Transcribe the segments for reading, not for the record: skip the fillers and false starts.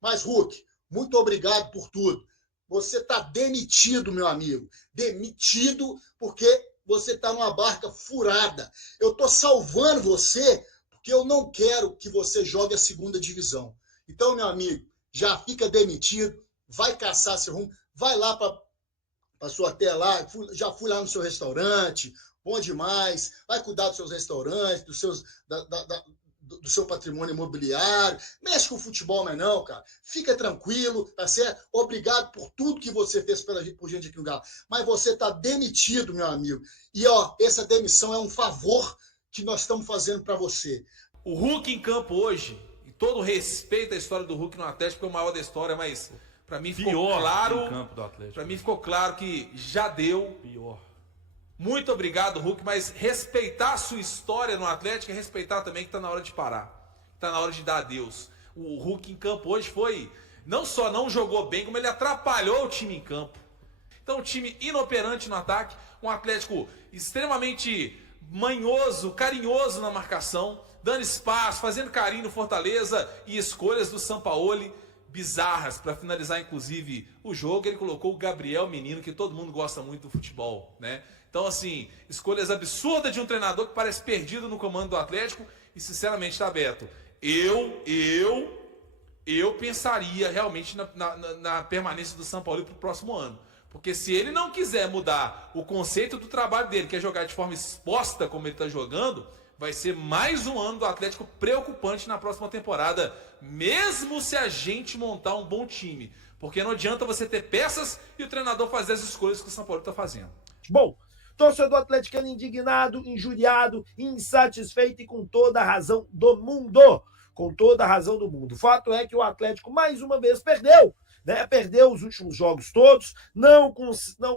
Mas, Hulk, muito obrigado por tudo. Você está demitido, meu amigo. Demitido porque você está numa barca furada. Eu estou salvando você porque eu não quero que você jogue a segunda divisão. Então, meu amigo, já fica demitido, vai caçar seu rumo, vai lá para a sua terra lá, já fui lá no seu restaurante, bom demais, vai cuidar dos seus restaurantes, do seu patrimônio imobiliário, mexe com o futebol, mas não, cara, fica tranquilo, tá certo? Obrigado por tudo que você fez por gente aqui no Galo, mas você tá demitido, meu amigo, e ó, essa demissão é um favor que nós estamos fazendo para você. O Hulk em campo hoje, e todo respeito à história do Hulk no Atlético, é o maior da história, mas para mim ficou claro, para mim ficou claro que já deu. Muito obrigado, Hulk, mas respeitar a sua história no Atlético é respeitar também que tá na hora de parar. Tá na hora de dar adeus. O Hulk em campo hoje foi, não só não jogou bem, como ele atrapalhou o time em campo. Então, um time inoperante no ataque, um Atlético extremamente manhoso, carinhoso na marcação, dando espaço, fazendo carinho no Fortaleza e escolhas do Sampaoli bizarras para finalizar, inclusive, o jogo. Ele colocou o Gabriel Menino, que todo mundo gosta muito do futebol, né? Então, assim, escolhas absurdas de um treinador que parece perdido no comando do Atlético e, sinceramente, tá, Beto, eu pensaria realmente na permanência do Sampaoli para o próximo ano. Porque se ele não quiser mudar o conceito do trabalho dele, que é jogar de forma exposta como ele está jogando, vai ser mais um ano do Atlético preocupante na próxima temporada, mesmo se a gente montar um bom time. Porque não adianta você ter peças e o treinador fazer as escolhas que o Sampaoli está fazendo. Bom, torcedor atleticano indignado, injuriado, insatisfeito e com toda a razão do mundo. Com toda a razão do mundo. O fato é que o Atlético mais uma vez perdeu. Né? Perdeu os últimos jogos todos, não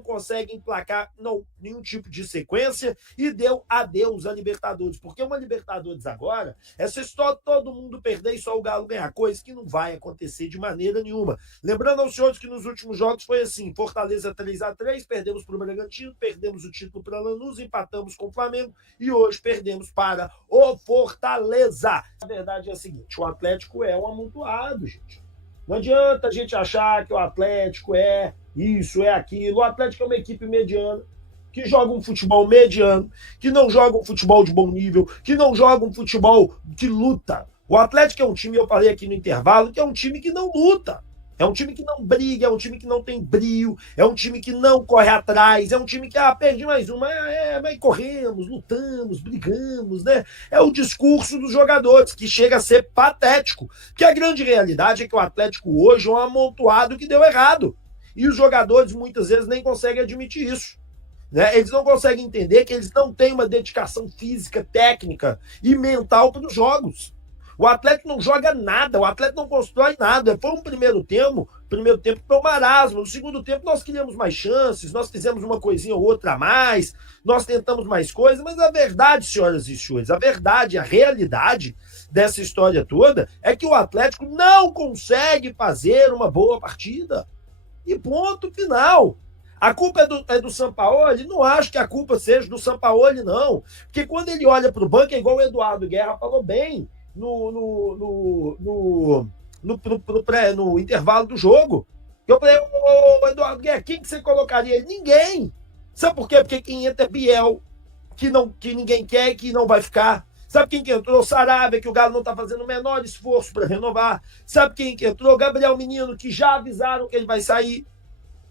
consegue emplacar nenhum tipo de sequência e deu adeus à Libertadores. Porque uma Libertadores agora é se todo mundo perder e só o Galo ganhar, coisa que não vai acontecer de maneira nenhuma. Lembrando aos senhores que nos últimos jogos foi assim: Fortaleza 3-3, perdemos para o Bragantino, perdemos o título para o Lanús, empatamos com o Flamengo e hoje perdemos para o Fortaleza. A verdade é a seguinte: o Atlético é um amontoado, gente. Não adianta a gente achar que o Atlético é isso, é aquilo. O Atlético é uma equipe mediana, que joga um futebol mediano, que não joga um futebol de bom nível, que não joga um futebol que luta. O Atlético é um time, eu falei aqui no intervalo, que é um time que não luta. É um time que não briga, é um time que não tem brio, é um time que não corre atrás, é um time que, perdi mais uma, mas corremos, lutamos, brigamos, né? É o discurso dos jogadores, que chega a ser patético. Porque a grande realidade é que o Atlético hoje é um amontoado que deu errado. E os jogadores muitas vezes nem conseguem admitir isso. Né? Eles não conseguem entender que eles não têm uma dedicação física, técnica e mental para os jogos. O Atlético não joga nada, o Atlético não constrói nada. Foi um primeiro tempo foi um marasmo. No segundo tempo nós criamos mais chances, nós fizemos uma coisinha ou outra a mais, nós tentamos mais coisas, mas a verdade, senhoras e senhores, a verdade, a realidade dessa história toda é que o Atlético não consegue fazer uma boa partida. E ponto final. A culpa é do Sampaoli? Não acho que a culpa seja do Sampaoli, não. Porque quando ele olha para o banco, é igual o Eduardo Guerra falou bem no intervalo do jogo. Eu falei, Eduardo Guerra, quem que você colocaria? Ninguém. Sabe por quê? Porque quem entra é Biel, que ninguém quer e que não vai ficar. Sabe quem que entrou? Saravia, que o Galo não está fazendo o menor esforço para renovar. Sabe quem que entrou? Gabriel Menino, que já avisaram que ele vai sair.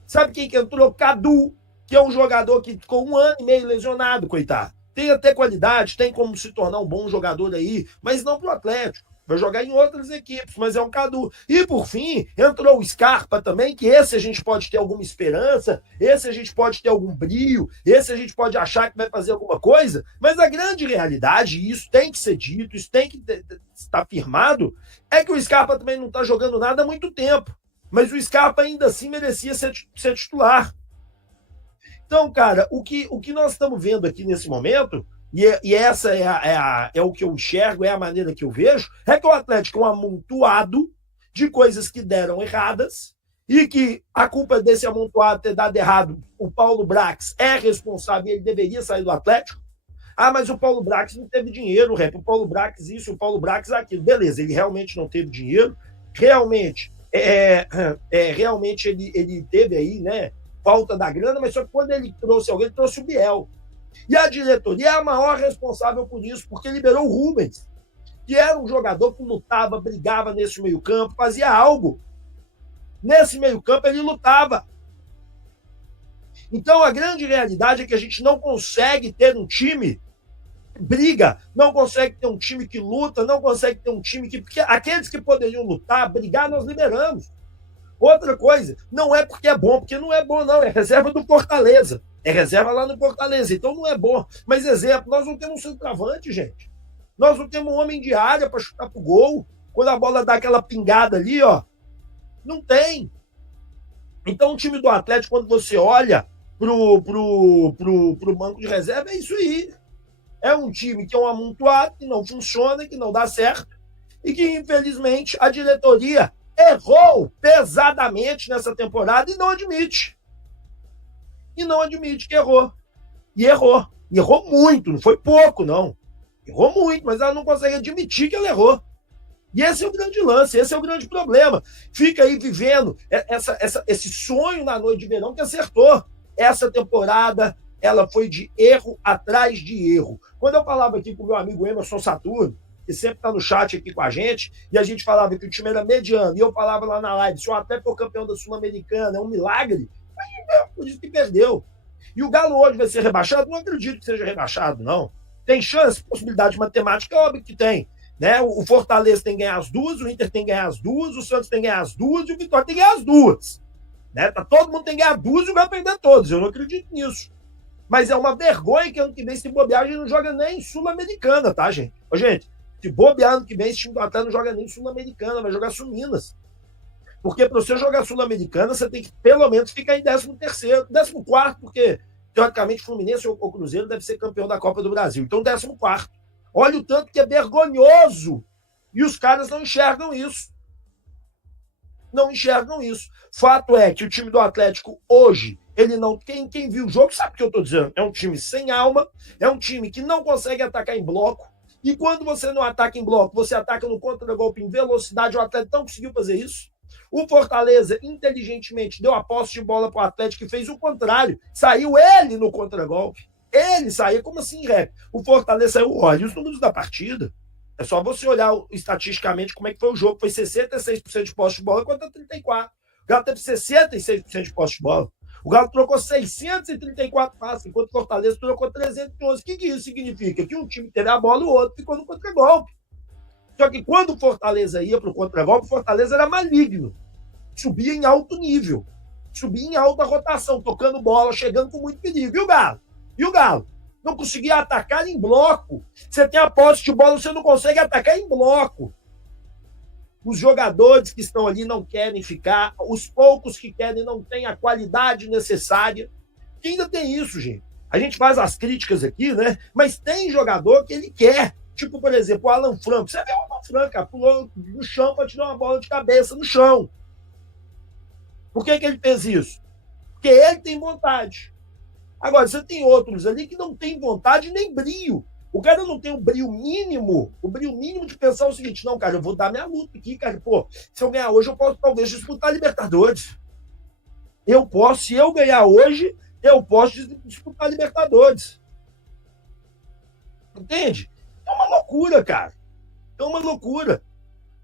Sabe quem que entrou? Cadu, que é um jogador que ficou 1 ano e meio lesionado, coitado. Tem até qualidade, tem como se tornar um bom jogador aí, mas não pro Atlético. Vai jogar em outras equipes, mas é um Cadu. E, por fim, entrou o Scarpa também, que esse a gente pode ter alguma esperança, esse a gente pode ter algum brio, esse a gente pode achar que vai fazer alguma coisa, mas a grande realidade, e isso tem que ser dito, isso tem que estar firmado, é que o Scarpa também não está jogando nada há muito tempo. Mas o Scarpa ainda assim merecia ser titular. Então, cara, o que nós estamos vendo aqui nesse momento, e essa é o que eu enxergo, é a maneira que eu vejo, é que o Atlético é um amontoado de coisas que deram erradas e que a culpa desse amontoado ter dado errado, o Paulo Brax é responsável e ele deveria sair do Atlético. Mas o Paulo Brax não teve dinheiro, o Paulo Brax isso, o Paulo Brax aquilo. Beleza, ele realmente não teve dinheiro, realmente realmente ele teve aí, né, falta da grana, mas só que quando ele trouxe alguém, ele trouxe o Biel. E a diretoria é a maior responsável por isso, porque liberou o Rubens, que era um jogador que lutava, brigava nesse meio-campo, fazia algo. Nesse meio-campo ele lutava. Então a grande realidade é que a gente não consegue ter um time que briga, não consegue ter um time que luta, não consegue ter um time que... Porque aqueles que poderiam lutar, brigar, nós liberamos. Outra coisa, não é porque é bom, porque não é bom, não. É reserva do Fortaleza. É reserva lá no Fortaleza, então não é bom. Mas, exemplo, nós não temos um centroavante, gente. Nós não temos um homem de área para chutar pro gol. Quando a bola dá aquela pingada ali, ó, não tem. Então, o time do Atlético, quando você olha pro banco de reserva, é isso aí. É um time que é um amontoado, que não funciona, que não dá certo, e que, infelizmente, a diretoria errou pesadamente nessa temporada e não admite. E não admite que errou. E errou. E errou muito, não foi pouco, não. Errou muito, mas ela não consegue admitir que ela errou. E esse é o grande lance, esse é o grande problema. Fica aí vivendo esse sonho na noite de verão que acertou. Essa temporada, ela foi de erro atrás de erro. Quando eu falava aqui com o meu amigo Emerson Saturno, que sempre está no chat aqui com a gente, e a gente falava que o time era mediano, e eu falava lá na live, se o Atlético for campeão da Sul-Americana, é um milagre, por isso que perdeu. E o Galo hoje vai ser rebaixado? Não acredito que seja rebaixado, não. Tem chance, possibilidade matemática, óbvio que tem. Né? O Fortaleza tem que ganhar as duas, o Inter tem que ganhar as duas, o Santos tem que ganhar as duas e o Vitória tem que ganhar as duas. Né? Todo mundo tem que ganhar duas e vai perder todos. Eu não acredito nisso. Mas é uma vergonha que ano que vem, se bobear, a gente não joga nem Sul-Americana, tá, gente? Ô, gente, se bobear ano que vem, esse time do Atlético não joga nem Sul-Americana, vai jogar Sul-Minas. Porque para você jogar Sul-Americana, você tem que pelo menos ficar em 13º, 14º, porque teoricamente o Fluminense ou o Cruzeiro deve ser campeão da Copa do Brasil. Então 14º. Olha o tanto que é vergonhoso. E os caras não enxergam isso. Não enxergam isso. Fato é que o time do Atlético hoje, ele não... Quem viu o jogo sabe o que eu estou dizendo. É um time sem alma, é um time que não consegue atacar em bloco. E quando você não ataca em bloco, você ataca no contra-golpe em velocidade. O Atlético não conseguiu fazer isso. O Fortaleza, inteligentemente, deu a posse de bola para o Atlético e fez o contrário. Saiu ele no contra-golpe. Ele saiu, como assim, rap? O Fortaleza saiu, olha os números da partida. É só você olhar estatisticamente como é que foi o jogo. Foi 66% de posse de bola contra 34%. O Galo teve 66% de posse de bola. O Galo trocou 634 passes, enquanto o Fortaleza trocou 311. O que isso significa? Que um time teve a bola e o outro ficou no contra-golpe. Só que quando o Fortaleza ia para o contra-golpe, o Fortaleza era maligno. Subia em alto nível. Subia em alta rotação, tocando bola, chegando com muito perigo. E o Galo? Não conseguia atacar em bloco. Você tem a posse de bola, você não consegue atacar em bloco. Os jogadores que estão ali não querem ficar. Os poucos que querem não têm a qualidade necessária. E ainda tem isso, gente. A gente faz as críticas aqui, né? Mas tem jogador que ele quer. Tipo, por exemplo, o Alan Franco. Você vê o Alan Franco, cara, pulou no chão para tirar uma bola de cabeça no chão. Por que ele fez isso? Porque ele tem vontade. Agora, você tem outros ali que não tem vontade nem brio. O cara não tem o brio mínimo de pensar o seguinte, não, cara, eu vou dar minha luta aqui, cara. Pô, se eu ganhar hoje, eu posso talvez disputar a Libertadores. Se eu ganhar hoje, eu posso disputar a Libertadores. Entende? É uma loucura, cara. É uma loucura.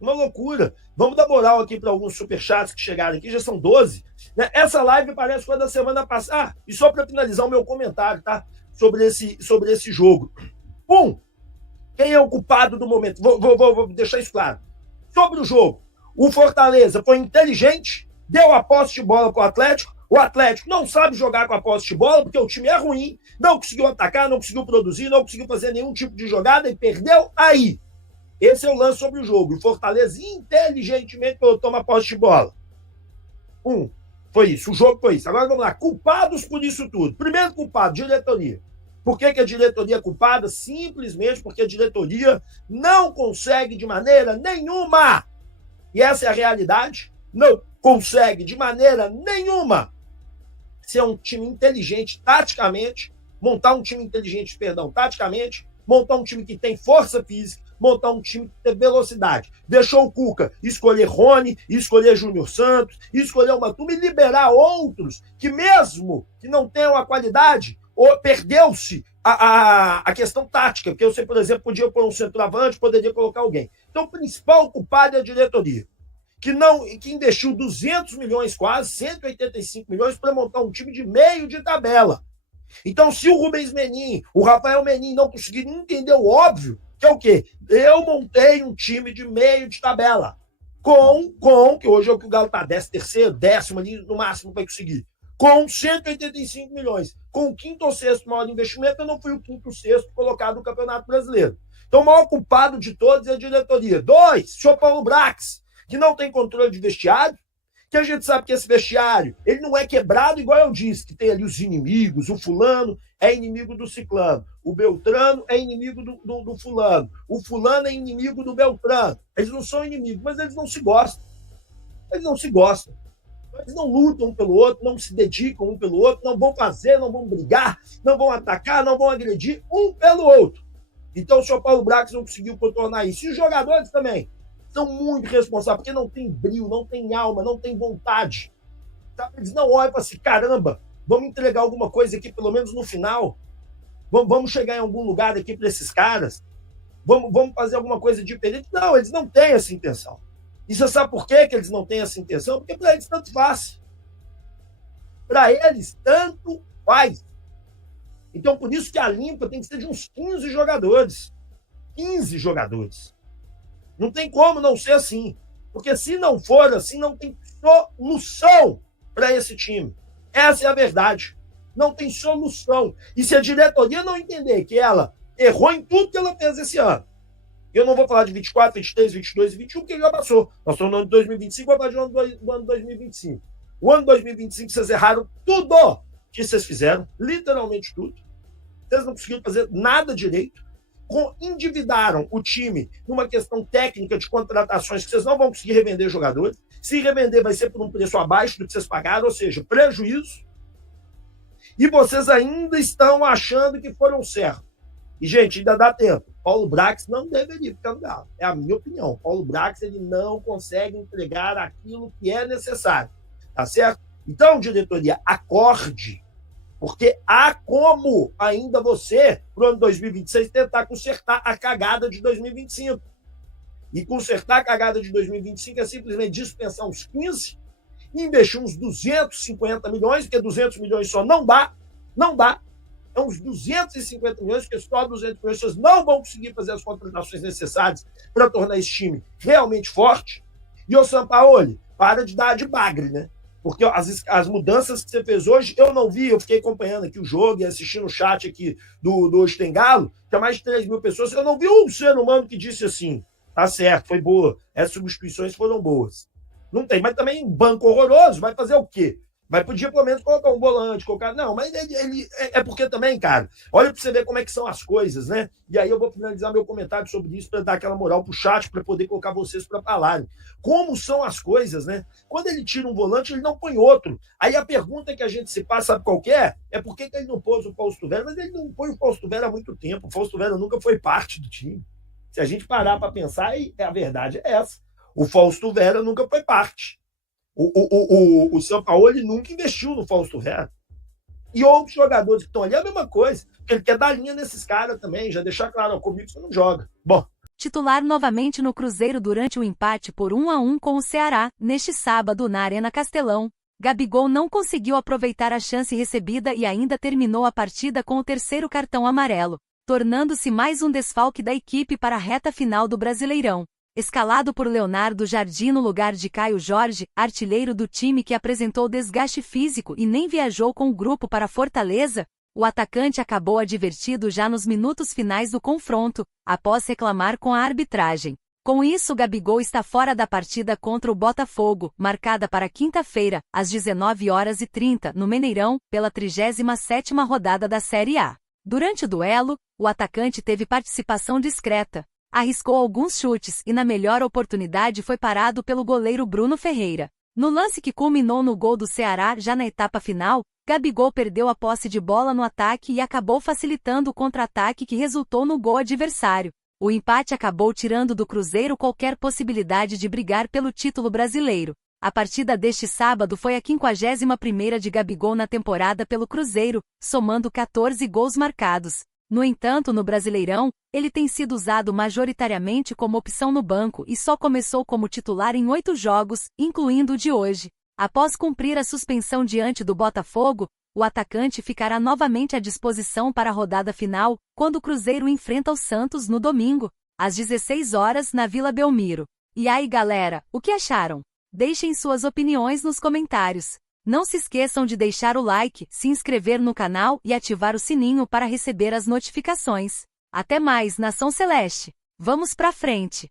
Uma loucura. Vamos dar moral aqui para alguns superchats que chegaram aqui, já são 12. Né? Essa live parece que foi da semana passada. E só para finalizar o meu comentário, tá? Sobre esse jogo. Quem é o culpado do momento? Vou deixar isso claro. Sobre o jogo, o Fortaleza foi inteligente, deu a posse de bola para o Atlético. O Atlético não sabe jogar com a posse de bola, porque o time é ruim, não conseguiu atacar, não conseguiu produzir, não conseguiu fazer nenhum tipo de jogada e perdeu aí. Esse é o lance sobre o jogo. O Fortaleza inteligentemente toma a posse de bola. Foi isso. O jogo foi isso. Agora vamos lá. Culpados por isso tudo. Primeiro culpado, diretoria. Por que a diretoria é culpada? Simplesmente porque a diretoria não consegue de maneira nenhuma, e essa é a realidade, não consegue de maneira nenhuma ser um time inteligente taticamente, montar um time inteligente, taticamente, montar um time que tem força física, montar um time que tem velocidade. Deixou o Cuca escolher Rony, escolher Júnior Santos, escolher uma turma e liberar outros que, mesmo que não tenham a qualidade, perdeu-se a questão tática, porque você, por exemplo, podia pôr um centroavante, poderia colocar alguém. Então, o principal culpado é a diretoria, que investiu 200 milhões quase, 185 milhões, para montar um time de meio de tabela. Então, se o Rubens Menin, o Rafael Menin não conseguirem entender o óbvio, que é o quê? Eu montei um time de meio de tabela, que hoje é o que o Galo está, 13º, 10º ali, no máximo vai conseguir, com 185 milhões. Com o quinto ou sexto maior investimento, eu não fui o quinto ou sexto colocado no Campeonato Brasileiro. Então, o maior culpado de todos é a diretoria. 2, o senhor Paulo Brax, que não tem controle de vestiário, que a gente sabe que esse vestiário, ele não é quebrado, igual eu disse, que tem ali os inimigos, o fulano é inimigo do ciclano, o Beltrano é inimigo do fulano, o fulano é inimigo do Beltrano. Eles não são inimigos, mas eles não se gostam. Eles não se gostam. Eles não lutam um pelo outro, não se dedicam um pelo outro, não vão fazer, não vão brigar, não vão atacar, não vão agredir um pelo outro. Então o senhor Paulo Brax não conseguiu contornar isso. E os jogadores também são muito responsáveis, porque não tem brilho, não tem alma, não tem vontade. Sabe? Eles não olham para assim, caramba, vamos entregar alguma coisa aqui, pelo menos no final. Vamos chegar em algum lugar aqui para esses caras. Vamos fazer alguma coisa diferente. Não, eles não têm essa intenção. E você sabe por que eles não têm essa intenção? Porque para eles tanto faz. Para eles tanto faz. Então, por isso que a limpa tem que ser de uns 15 jogadores. 15 jogadores. Não tem como não ser assim. Porque se não for assim, não tem solução para esse time. Essa é a verdade. Não tem solução. E se a diretoria não entender que ela errou em tudo que ela fez esse ano, eu não vou falar de 24, 23, 22 e 21, porque já passou. Nós estamos no ano de 2025, vou falar do ano 2025. O ano 2025, vocês erraram tudo que vocês fizeram, literalmente tudo. Vocês não conseguiram fazer nada direito. Endividaram o time numa questão técnica de contratações que vocês não vão conseguir revender jogadores. Se revender, vai ser por um preço abaixo do que vocês pagaram, ou seja, prejuízo. E vocês ainda estão achando que foram certos. E, gente, ainda dá tempo. Paulo Brax não deveria ficar no Galo. É a minha opinião. Paulo Brax, ele não consegue entregar aquilo que é necessário. Tá certo? Então, diretoria, acorde. Porque há como ainda você, pro ano 2026, tentar consertar a cagada de 2025. E consertar a cagada de 2025 é simplesmente dispensar uns 15 e investir uns 250 milhões, porque 200 milhões só não dá. Não dá. É uns 250 milhões, porque só 200 milhões vocês não vão conseguir fazer as contratações necessárias para tornar esse time realmente forte. E o Sampaoli, para de dar de bagre, né? Porque as mudanças que você fez hoje, eu não vi, eu fiquei acompanhando aqui o jogo e assistindo o chat aqui do Hoje Tem Galo, tinha mais de 3 mil pessoas, eu não vi um ser humano que disse assim, tá certo, foi boa, as substituições foram boas. Não tem, mas também banco horroroso, vai fazer o quê? Mas podia pelo menos colocar um volante, colocar... Não, mas ele é porque também, cara, olha para você ver como é que são as coisas, né? E aí eu vou finalizar meu comentário sobre isso para dar aquela moral pro chat, para poder colocar vocês para falarem. Como são as coisas, né? Quando ele tira um volante, ele não põe outro. Aí a pergunta que a gente se passa, sabe qual que é? É por que ele não pôs o Fausto Vera? Mas ele não põe o Fausto Vera há muito tempo. O Fausto Vera nunca foi parte do time. Se a gente parar para pensar, a verdade é essa. O Fausto Vera nunca foi parte. O Sampaoli nunca investiu no Fausto Vera. E outros jogadores que estão ali é a mesma coisa. Porque ele quer dar linha nesses caras também, já deixar claro, comigo você não joga. Bom. Titular novamente no Cruzeiro durante o empate por 1-1 com o Ceará, neste sábado na Arena Castelão. Gabigol não conseguiu aproveitar a chance recebida e ainda terminou a partida com o terceiro cartão amarelo, tornando-se mais um desfalque da equipe para a reta final do Brasileirão. Escalado por Leonardo Jardim no lugar de Caio Jorge, artilheiro do time que apresentou desgaste físico e nem viajou com o grupo para Fortaleza, o atacante acabou advertido já nos minutos finais do confronto, após reclamar com a arbitragem. Com isso, Gabigol está fora da partida contra o Botafogo, marcada para quinta-feira, às 19h30, no Mineirão, pela 37ª rodada da Série A. Durante o duelo, o atacante teve participação discreta. Arriscou alguns chutes e na melhor oportunidade foi parado pelo goleiro Bruno Ferreira. No lance que culminou no gol do Ceará já na etapa final, Gabigol perdeu a posse de bola no ataque e acabou facilitando o contra-ataque que resultou no gol adversário. O empate acabou tirando do Cruzeiro qualquer possibilidade de brigar pelo título brasileiro. A partida deste sábado foi a 51ª de Gabigol na temporada pelo Cruzeiro, somando 14 gols marcados. No entanto, no Brasileirão, ele tem sido usado majoritariamente como opção no banco e só começou como titular em 8 jogos, incluindo o de hoje. Após cumprir a suspensão diante do Botafogo, o atacante ficará novamente à disposição para a rodada final, quando o Cruzeiro enfrenta o Santos no domingo, às 16 horas na Vila Belmiro. E aí, galera, o que acharam? Deixem suas opiniões nos comentários. Não se esqueçam de deixar o like, se inscrever no canal e ativar o sininho para receber as notificações. Até mais, Nação Celeste! Vamos pra frente!